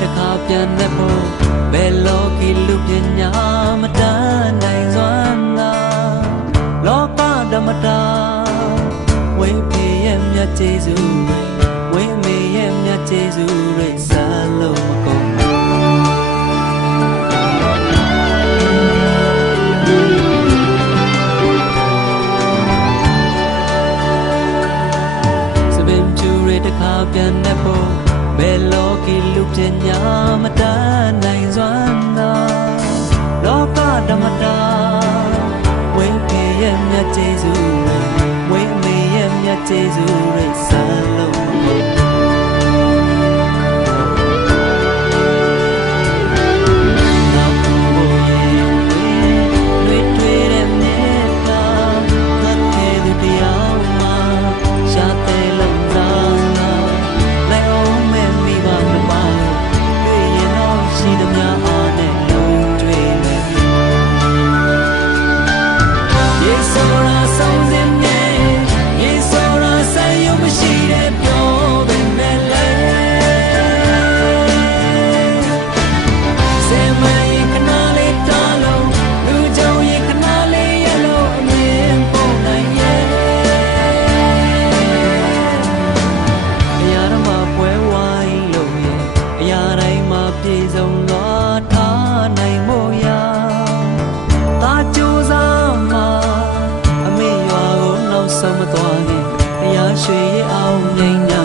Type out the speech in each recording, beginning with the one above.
တခါပြန်နဲ့ဖို့ဘယ်လောကီလူပညာမတန်နိုင်စွမ်းသာလောကဓမ္မတာဝိဖေရဲ့မြတ်ကျေးဇူးဝိမေရဲ့မြတ်ကျေးဇူးတွေစားလို့မကုန်ပြန်တဲ့ပုံ ဘယ်လောကီလူပညာမတန်နိုင်စွမ်းသာလောကဓမ္မတာဝိမေရဲ့မြတ်ကျေးဇူးဝိမေရဲ့မြတ်ကျေးဇူး နဲ့တရားရွှေအောင်ငိမ့်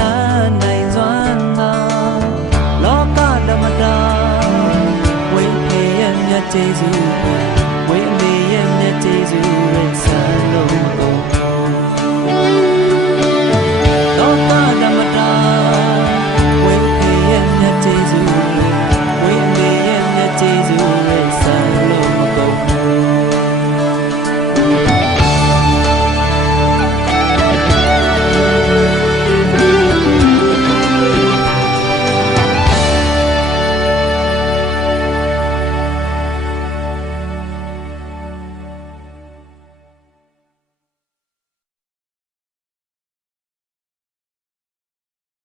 တာနိုင်စွမ်းသာလောကဓမ္မတာဝိဖေယမြတ်ကျေးဇူး